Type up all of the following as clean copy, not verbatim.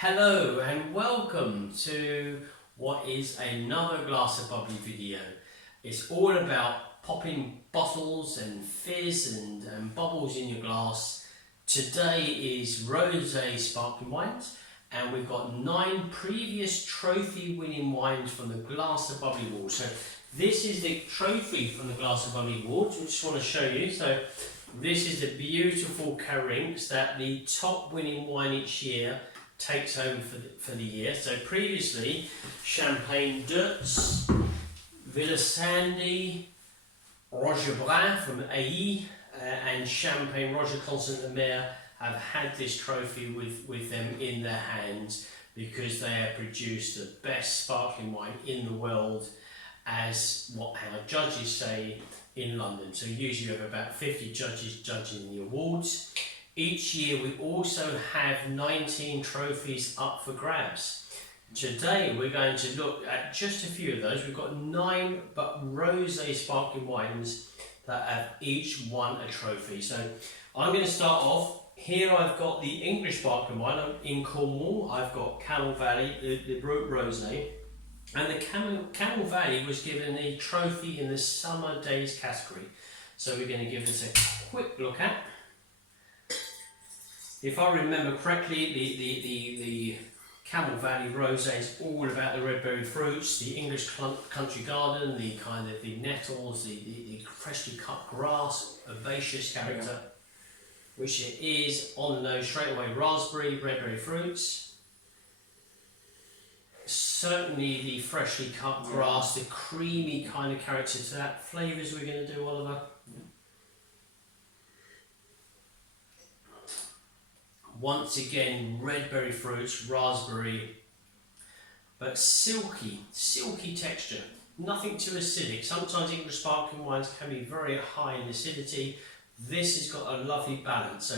Hello and welcome to what is another glass of bubbly video. It's all about popping bottles and fizz and bubbles in your glass. Today is rosé sparkling wines, and we've got 9 previous trophy winning wines from the Glass of Bubbly Award. So this is the trophy from the Glass of Bubbly Award. I just want to show you. So this is the beautiful carrinks that the top winning wine each year takes home for the year. So previously, Champagne Deutz, Villa Sandy, Roger Brun from AE, and Champagne Roger Constant de Mer have had this trophy with them in their hands because they have produced the best sparkling wine in the world, as what our judges say in London. So usually we have about 50 judges judging the awards. Each year we also have 19 trophies up for grabs. Today we're going to look at just a few of those. We've got 9 rosé sparkling wines that have each won a trophy. So I'm going to start off. Here I've got the English sparkling wine. I'm in Cornwall. I've got Camel Valley, the Brut Rosé. And the Camel Valley was given a trophy in the Summer Days category. So we're going to give this a quick look at. If I remember correctly, the Camel Valley Rosé is all about the red berry fruits, the English country garden, the kind of the nettles, the freshly cut grass, herbaceous character, which it is on the nose straight away. Raspberry, red berry fruits. Certainly the freshly cut grass, the creamy kind of character to that. Flavours we're going to do, Oliver. Once again, red berry fruits, raspberry, but silky texture. Nothing too acidic. Sometimes English sparkling wines can be very high in acidity. This has got a lovely balance. So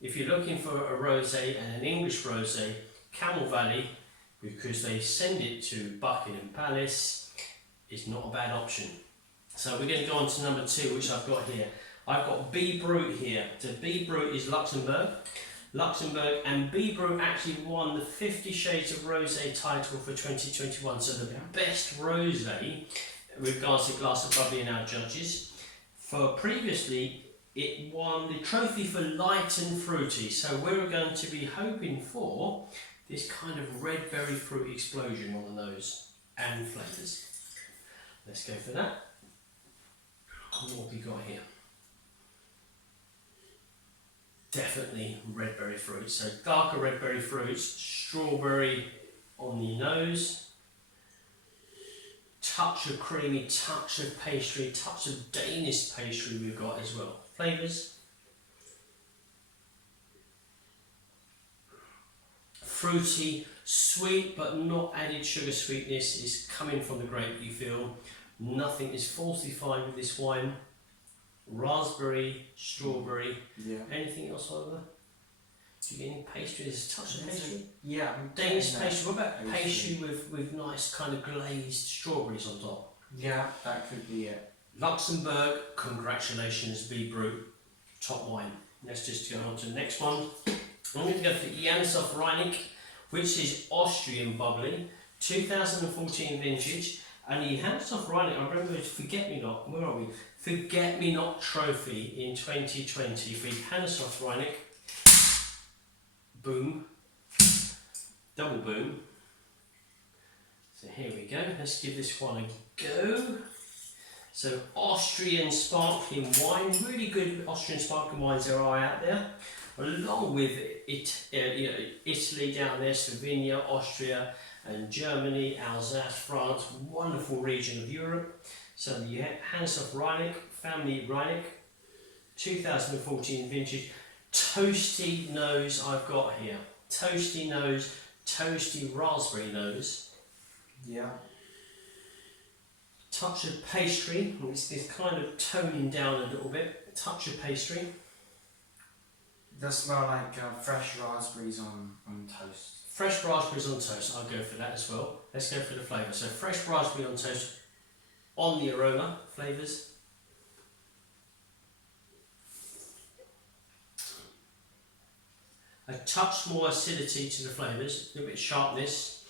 if you're looking for a rosé and an English rosé, Camel Valley, because they send it to Buckingham Palace, is not a bad option. So we're going to go on to number 2, which I've got here. I've got B Brut here. So B Brut is Luxembourg, and B Brut actually won the 50 Shades of Rosé title for 2021. So the best rosé with regards to Glass of Bubbly and our judges. For previously, it won the trophy for light and fruity. So we're going to be hoping for this kind of red berry fruit explosion on the nose and flavours. Let's go for that. What have we got here? Definitely red berry fruits. So darker red berry fruits, strawberry on the nose, touch of creamy, touch of pastry, touch of Danish pastry we've got as well. Flavours. Fruity, sweet but not added sugar sweetness is coming from the grape, you feel. Nothing is falsified with this wine. Raspberry, strawberry. Anything else, Oliver? Do you get any pastry? There's a touch of pastry? Yeah. Danish pastry. What about pastry with nice kind of glazed strawberries on top? Yeah, that could be it. Luxembourg, congratulations, B Brut, top wine. Let's just go on to the next one. I'm going to go for Janshof Reinig, which is Austrian bubbly, 2014 vintage. And the Janshof Reinig, I remember it was Forget Me Not, where are we? Forget Me Not trophy in 2020 for Janshof Reinig. Boom. Double boom. So here we go, let's give this one a go. So Austrian sparkling wine, really good Austrian sparkling wines there are out there. Along with Italy down there, Slovenia, Austria and Germany, Alsace, France, wonderful region of Europe. So the Janshof Reinig, family Reinig, 2014 vintage. Toasty nose I've got here. Toasty nose, toasty raspberry nose. Yeah. Touch of pastry, it's kind of toning down a little bit. Touch of pastry. It does smell like fresh raspberries on toast. Fresh raspberries on toast, I'll go for that as well. Let's go for the flavour. So fresh raspberry on toast on the aroma, flavours. a touch more acidity to the flavours, a little bit of sharpness.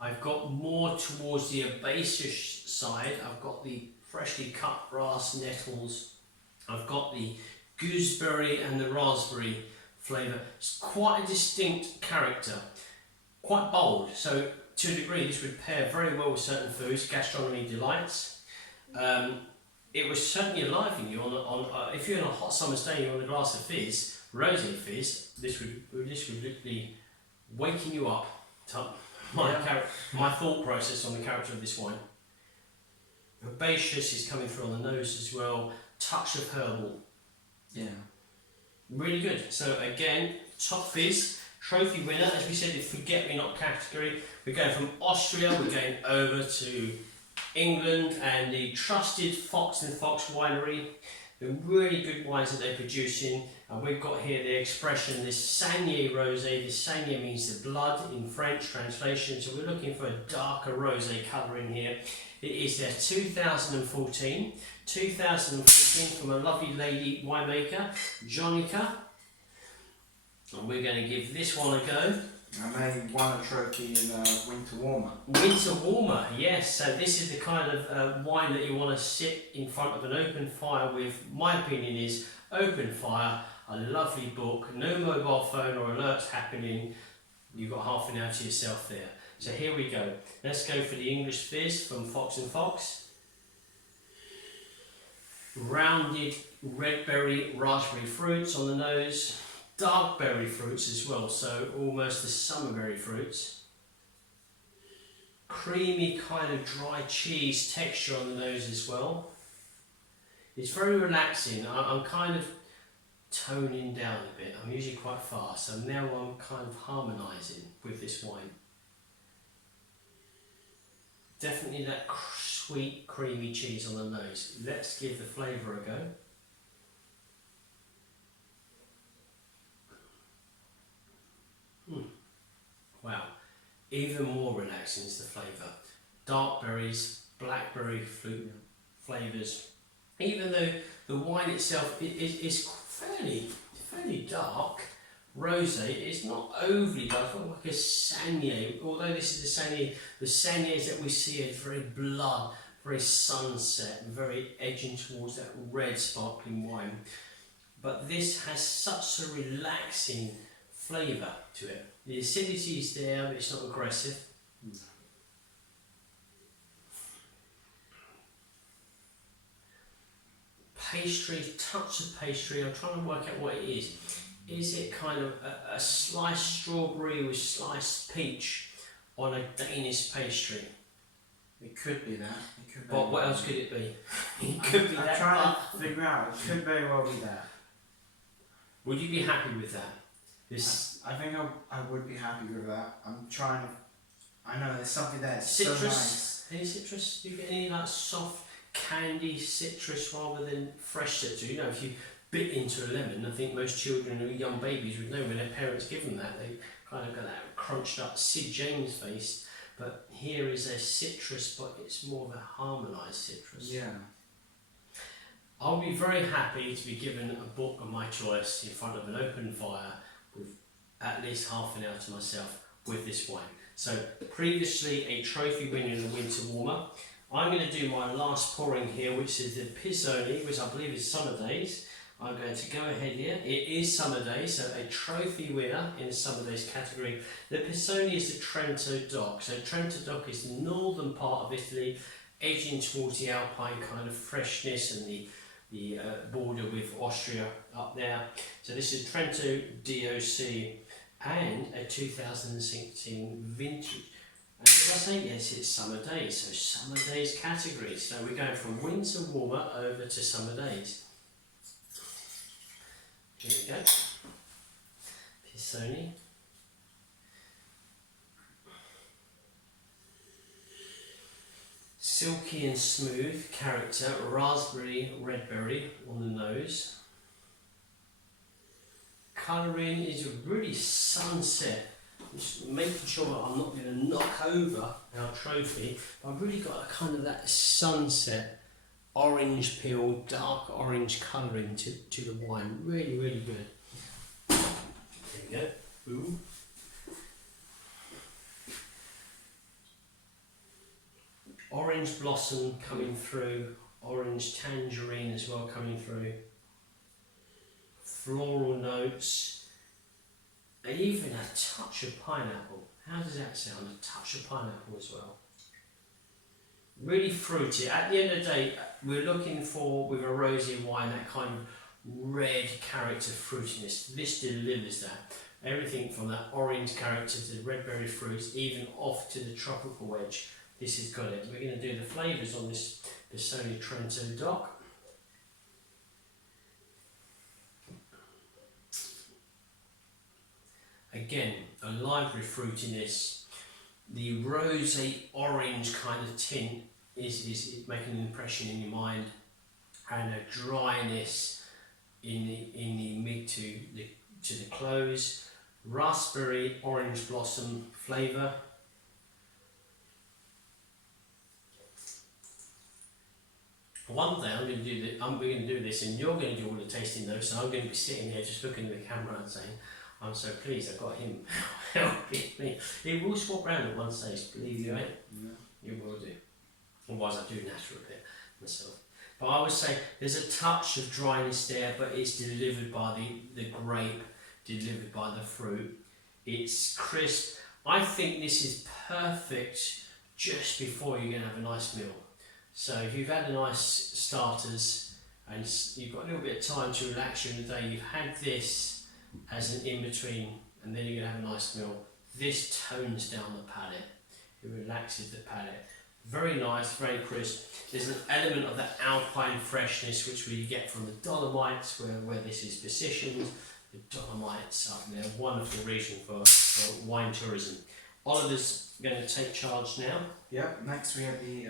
I've got more towards the herbaceous side. I've got the freshly cut grass nettles. I've got the gooseberry and the raspberry flavour. It's quite a distinct character, quite bold. So to a degree, this would pair very well with certain foods, gastronomy delights. It was certainly enliven you if you're on a hot summer's day and you're on a glass of fizz, rosé fizz. This would literally waking you up to my thought process on the character of this wine. Herbaceous is coming through on the nose as well. Touch of herbal. Yeah. Really good. So again, top fizz, trophy winner. As we said, the forget-me-not category. We're going from Austria. We're going over to England and the trusted Fox and Fox winery. The really good wines that they're producing. And we've got here the expression, this Saignée Rosé. This Saignée means the blood in French translation. So we're looking for a darker rosé colour in here. It is their 2014 from a lovely lady winemaker, Jonica. And we're going to give this one a go. And they won a trophy in Winter Warmer. Winter Warmer, yes. So this is the kind of wine that you want to sit in front of an open fire with. My opinion is open fire, a lovely book, no mobile phone or alerts happening. You've got half an hour to yourself there. So here we go. Let's go for the English fizz from Fox and Fox. Rounded red berry, raspberry fruits on the nose. Dark berry fruits as well, so almost the summer berry fruits. Creamy kind of dry cheese texture on the nose as well. It's very relaxing. I'm kind of toning down a bit. I'm usually quite fast, so now I'm kind of harmonising with this wine. Definitely that sweet, creamy cheese on the nose. Let's give the flavour a go. Wow, even more relaxing is the flavour. Dark berries, blackberry fruit flavours. Even though the wine itself is fairly dark, rosé, it's not overly dark, it's not like a Saignée. Although this is the Saignés that we see are very blood, very sunset, very edging towards that red sparkling wine. But this has such a relaxing flavour to it. The acidity is there, but it's not aggressive. Pastry, touch of pastry. I'm trying to work out what it is. Is it kind of a sliced strawberry with sliced peach on a Danish pastry? It could be that. It could be. But what else could it be? It could be that. I'm trying to figure out. It could very well be that. Would you be happy with that? I think I would be happy with that. I'm trying to. I know there's something there. It's Citrus. So nice. Any citrus? Do you get any like soft candy citrus rather than fresh citrus? You know, if you bit into a lemon, I think most children or young babies would know when their parents give them that, they kind of got that crunched up Sid James face. But here is a citrus, but it's more of a harmonised citrus. Yeah. I'll be very happy to be given a book of my choice in front of an open fire with at least half an hour to myself with this wine. So previously a trophy winner in the Winter Warmer. I'm going to do my last pouring here, which is the Pisoni, which I believe is Summer Days. I'm going to go ahead here. It is Summer Days, so a trophy winner in the Summer Days category. The Pisoni is the Trento Dock. So Trento Dock is the northern part of Italy, edging towards the Alpine kind of freshness and the border with Austria up there. So this is Trento DOC and a 2016 vintage. And did I say yes, it's Summer Days, so Summer Days category. So we're going from Winter Warmer over to Summer Days. Here we go. Pisoni. Silky and smooth character, raspberry, redberry on the nose. Colouring is really sunset. Just making sure that I'm not going to knock over our trophy, but I've really got a kind of that sunset, orange peel, dark orange colouring to the wine. Really, really good. There we go. Ooh. Orange blossom coming through, orange tangerine as well coming through, floral notes, and even a touch of pineapple. How does that sound? A touch of pineapple as well. Really fruity. At the end of the day, we're looking for, with a rosé wine, that kind of red character fruitiness. This delivers that. Everything from that orange character to the red berry fruits, even off to the tropical edge. This has got it. We're going to do the flavours on this Sony Trento DOC. Again, a lively fruitiness. The rosé orange kind of tint is making an impression in your mind, and a dryness in the mid to the close. Raspberry orange blossom flavour. One day I'm going to do we're going to do this, and you're going to do all the tasting notes, and I'm going to be sitting there just looking at the camera and saying, I'm so pleased I've got him helping me. He will swap round at one stage, believe you, mate. Yeah. You will do. Otherwise I do natter a bit myself. But I would say there's a touch of dryness there, but it's delivered by the grape, delivered by the fruit. It's crisp. I think this is perfect just before you're going to have a nice meal. So if you've had a nice starters and you've got a little bit of time to relax during the day, you've had this as an in-between, and then you're going to have a nice meal. This tones down the palate. It relaxes the palate. Very nice, very crisp. There's an element of that alpine freshness which we get from the Dolomites, where this is positioned. The Dolomites up there, wonderful region for wine tourism. Oliver's going to take charge now. Yep, next we have the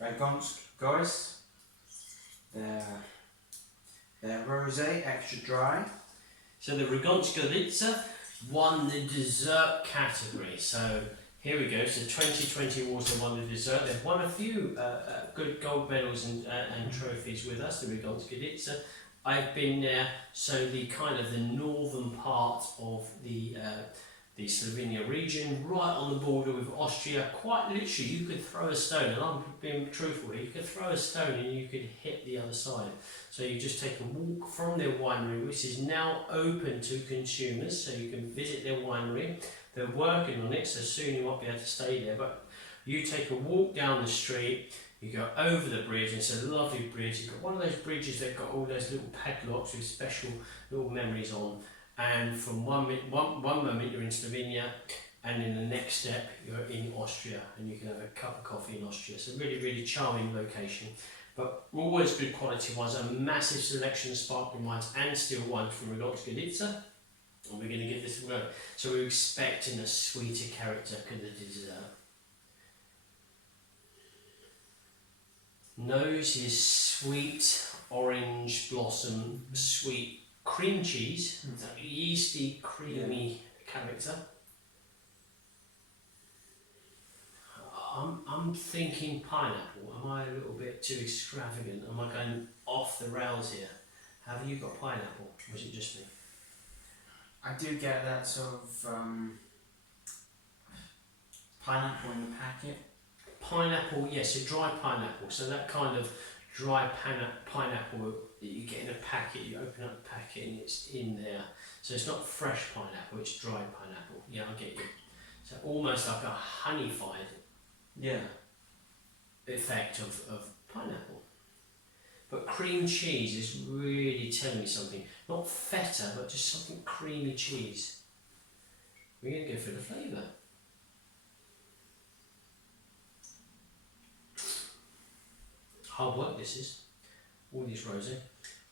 Ragonskos. They're rosé, extra dry. So the Ragonskos won the dessert category. So here we go. So 2020 Water won the dessert. They've won a few good gold medals and trophies with us. The Ragonskos. I've been there. So the kind of the northern part of the Slovenia region, right on the border with Austria. Quite literally, you could throw a stone, and I'm being truthful here, you could throw a stone and you could hit the other side. So you just take a walk from their winery, which is now open to consumers, so you can visit their winery. They're working on it, so soon you won't be able to stay there, but you take a walk down the street, you go over the bridge, and it's a lovely bridge. You've got one of those bridges that got all those little padlocks with special little memories on. And from one moment you're in Slovenia, and in the next step you're in Austria, and you can have a cup of coffee in Austria. So really, really charming location, but always good quality wines. A massive selection of sparkling wines and still wines from Ragonskos, and we're going to give this a go. So we're expecting a sweeter character to the dessert. Nose is sweet orange blossom, sweet cream cheese, that yeasty, creamy character. I'm thinking pineapple. Am I a little bit too extravagant? Am I going off the rails here? Have you got pineapple, or is it just me? I do get that sort of pineapple in the packet. Pineapple, yes, a dry pineapple. So that kind of dry pineapple that you get in a packet, you open up the packet and it's in there. So it's not fresh pineapple, it's dry pineapple. Yeah, I get you. So almost like a honeyfied effect of pineapple. But cream cheese is really telling me something. Not feta, but just something creamy cheese. We're going to go for the flavour. Hard work this is. All these rosé.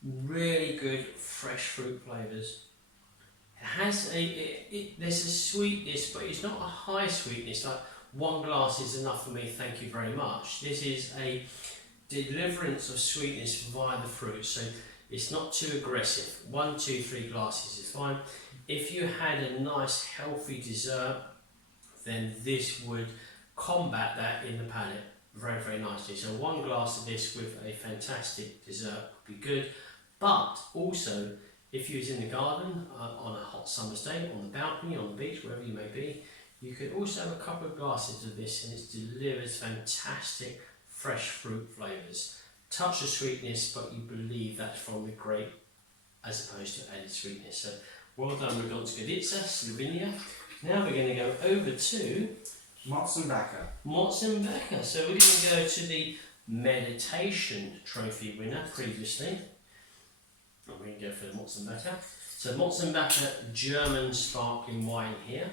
Really good fresh fruit flavours. It has there's a sweetness, but it's not a high sweetness. Like one glass is enough for me, thank you very much. This is a deliverance of sweetness via the fruit, so it's not too aggressive. 1, 2, 3 glasses is fine. If you had a nice healthy dessert, then this would combat that in the palate very, very nicely. So 1 glass of this with a fantastic dessert would be good, but also If you was in the garden on a hot summer's day, on the balcony, on the beach, wherever you may be, you could also have a couple of glasses of this, and it delivers fantastic fresh fruit flavours. Touch of sweetness, but you believe that's from the grape as opposed to added sweetness. So well done, Ragonskodica, Slovenia. Now we're going to go over to Motzenbecker. Motzenbecker. So we're going to go to the Meditation Trophy winner previously. And we're going to go for the Motzenbecker. So Motzenbecker German sparkling wine here.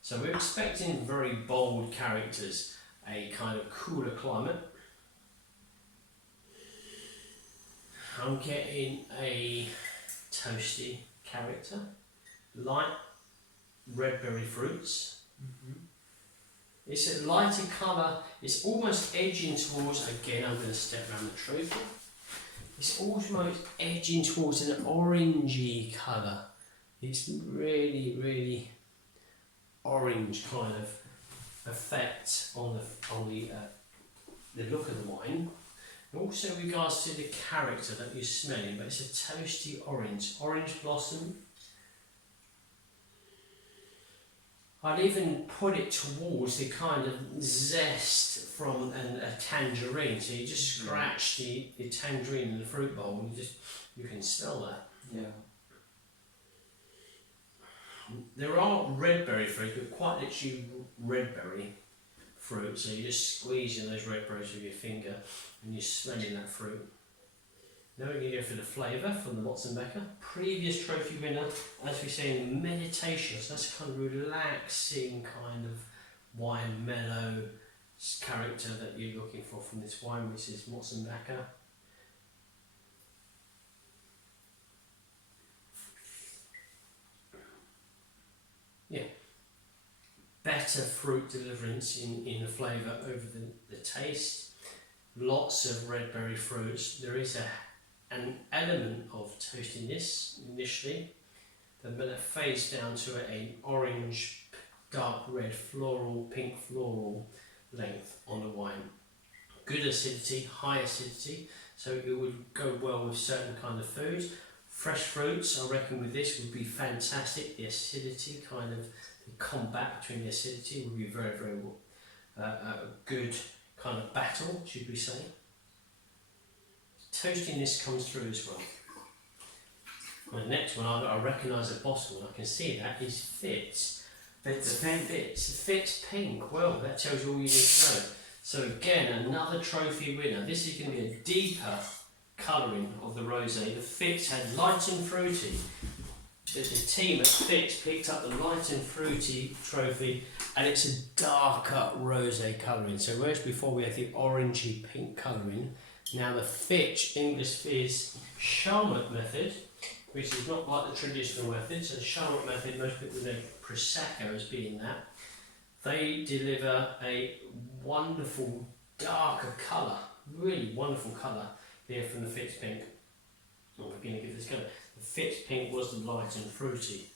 So we're expecting very bold characters, a kind of cooler climate. I'm getting a toasty character, light red berry fruits. It's a lighter colour, it's almost edging towards, again I'm going to step around the trophy, it's almost edging towards an orangey colour. It's really, really orange kind of effect on the look of the wine. Also in regards to the character that you're smelling, but it's a toasty orange blossom. I'd even put it towards the kind of zest from a tangerine. So you just scratch the tangerine in the fruit bowl and you can smell that. Yeah. There are red berry fruit, but quite literally red berry fruit. So you're just squeezing those red berries with your finger and you're smelling that fruit. Now we're going to go for the flavour from the Motzenbecker. Previous trophy winner, as we say, in meditation. So that's a kind of relaxing kind of wine, mellow character that you're looking for from this wine, which is Motzenbecker. Yeah. Better fruit deliverance in the flavour over the taste. Lots of red berry fruits. There is an element of toastiness initially, but then it fades down to an orange, dark red, floral, pink floral length on the wine. Good acidity, high acidity, so it would go well with certain kind of foods. Fresh fruits, I reckon with this would be fantastic. The acidity, kind of the combat between the acidity would be very, very good kind of battle, should we say. Toastiness comes through as well. And the next one, I recognise a bottle, and I can see that is Fitz. Fitz Pink. Well, that tells you all you need to know. So again, another trophy winner. This is going to be a deeper colouring of the rosé. The Fitz had light and fruity. The team at Fitz picked up the light and fruity trophy, and it's a darker rosé colouring. So whereas before we had the orangey pink colouring, now the Fitch English Fizz Charlotte method, which is not like the traditional method. So the Charlotte method, most people know Prosecco as being that. They deliver a wonderful darker colour, really wonderful colour here from the Fitz Pink. I'm going to give this colour. The Fitz Pink was the light and fruity.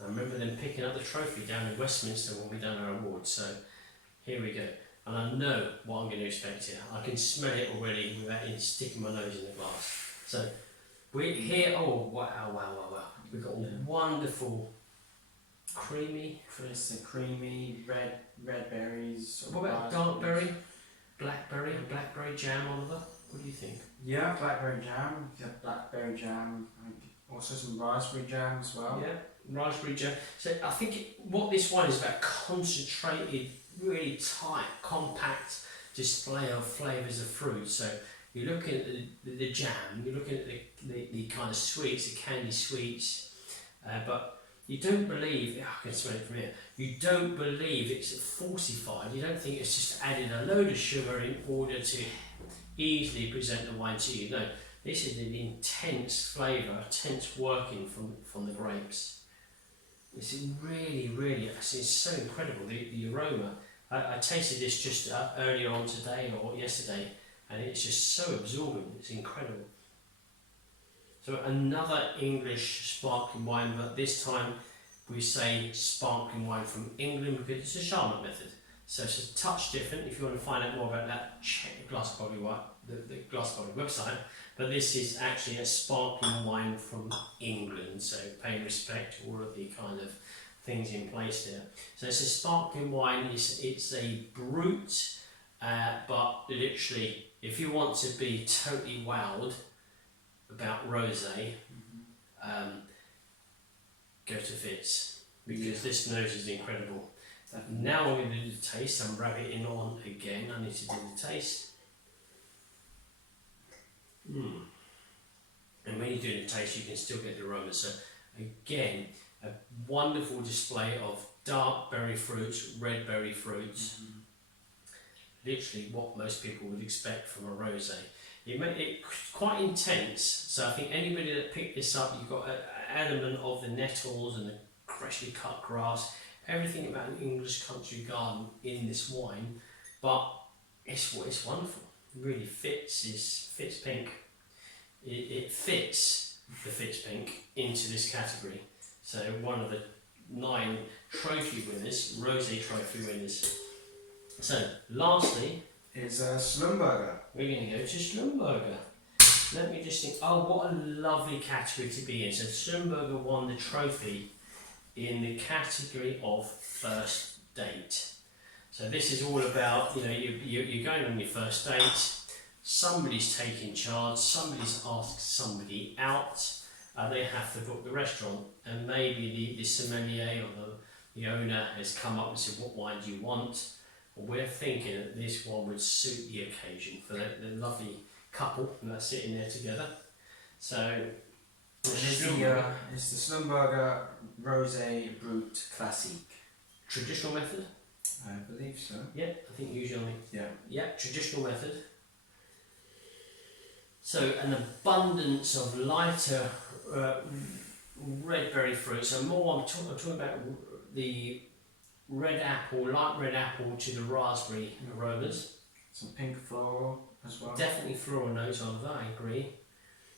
I remember them picking up the trophy down in Westminster when we done our awards. So here we go. And I know what I'm going to expect here. I can smell it already without even sticking my nose in the glass. So we're here. Oh wow! We've got wonderful, creamy. Crisp, creamy, red berries. What about dark berry, blackberry jam, Oliver? What do you think? Yeah, blackberry jam. Yeah, blackberry jam. Also some raspberry jam as well. Yeah, raspberry jam. So I think what this wine is about, concentrated, really tight, compact display of flavours of fruit. So you're looking at the jam, you're looking at the kind of sweets, the candy sweets, but you don't believe, I can smell it from here, you don't believe it's falsified, you don't think it's just added a load of sugar in order to easily present the wine to you. No, this is an intense flavour, intense working from the grapes. It's really, it's so incredible, the aroma. I tasted this just earlier on today or yesterday, and it's just so absorbing, it's incredible. So another English sparkling wine, but this time we say sparkling wine from England because it's a Charlotte method. So it's a touch different. If you want to find out more about that, check the Glass Bubbly the Glass Bubbly website. But this is actually a sparkling wine from England, so paying respect to all of the kind of things in place there. So it's a sparkling wine. It's a brut, but literally, if you want to be totally wowed about rosé, go to Fitz, because this nose is incredible. Now I'm going to do the taste. I'm rabbiting on again. I need to do the taste. And when you're doing the taste, you can still get the aroma. So again, a wonderful display of dark berry fruits, red berry fruits. Literally what most people would expect from a rosé. It's quite intense. So I think anybody that picked this up, you've got an element of the nettles and the freshly cut grass. Everything about an English country garden in this wine, but it's wonderful. It really fits pink. It fits the Fitz pink into this category. So one of the 9 trophy winners, rosé trophy winners. So lastly is Schlumberger. We're going to go to Schlumberger. Let me just think. Oh, what a lovely category to be in. So Schlumberger won the trophy in the category of first date. So this is all about, you're going on your first date, somebody's taking charge, somebody's asked somebody out, they have to book the restaurant, and maybe the sommelier or the owner has come up and said, what wine do you want? Well, we're thinking that this one would suit the occasion for the lovely couple that are sitting there together. So It's the Schlumberger Rosé Brut Classique. Traditional method? I believe so. Yeah, I think usually. Yeah, traditional method. So an abundance of lighter red berry fruit. So more, I'm talking about the red apple, light red apple to the raspberry aromas. Some pink floral as well. Definitely floral notes, Oliver, I agree.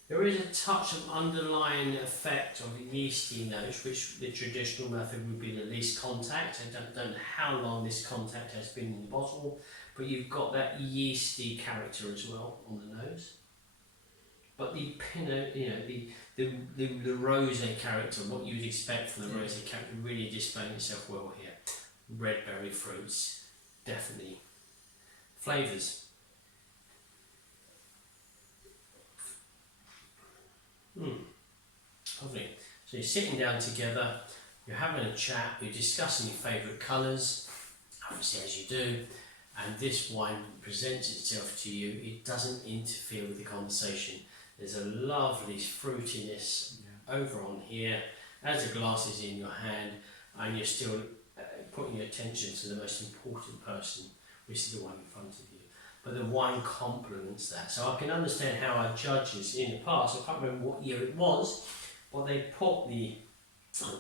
There is a touch of underlying effect of yeasty notes, which the traditional method would be the least contact. I don't know how long this contact has been in the bottle, but you've got that yeasty character as well on the nose. But the Pinot, the rosé character, what you'd expect from the rosé character, really displaying itself well here. Red berry fruits, definitely. Flavours. Lovely. So you're sitting down together, you're having a chat, you're discussing your favourite colours, obviously as you do, and this wine presents itself to you. It doesn't interfere with the conversation. There's a lovely fruitiness over on here as the glass is in your hand, and you're still putting your attention to the most important person, which is the one in front of you. But the wine complements that. So I can understand how our judges in the past, I can't remember what year it was, but they put the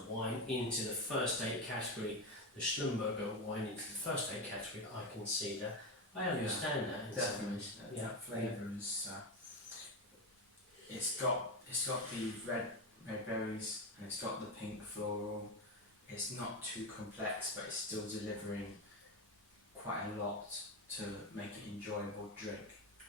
wine into the first date category, the Schlumberger wine into the first date category. I can see that. I understand that in some ways. That flavour is it's got the red berries and it's got the pink floral. It's not too complex, but it's still delivering quite a lot to make it enjoyable drink.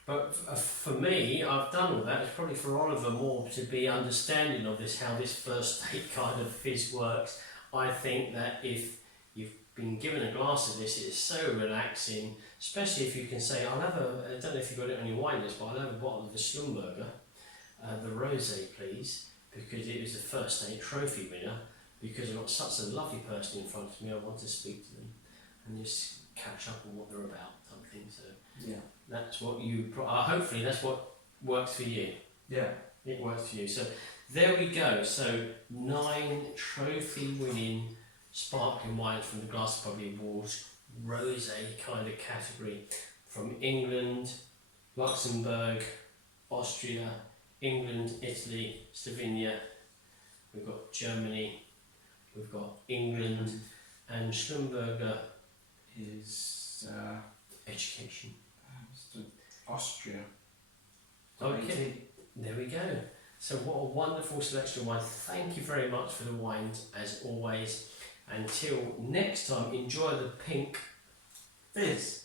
But for me, I've done all that. It's probably for Oliver more to be understanding of this, how this first date kind of fizz works. I think that if you've been given a glass of this, it's so relaxing, especially if you can say, I don't know if you've got it on your wine list, but I'll have a bottle of the Schlumberger, the rosé please, because it was the first date trophy winner, because I've got such a lovely person in front of me, I want to speak to them and just catch up on what they're about, something. So that's what you, hopefully that's what works for you. Yeah. It works for you. So there we go. So 9 trophy winning sparkling wines from the Glass Bubbly Awards, rosé kind of category, from England, Luxembourg, Austria, England, Italy, Slovenia, we've got Germany, we've got England, and Schlumberger is education. Austria. Okay, there we go. So what a wonderful selection of wine. Thank you very much for the wines as always. Until next time, enjoy the pink fizz.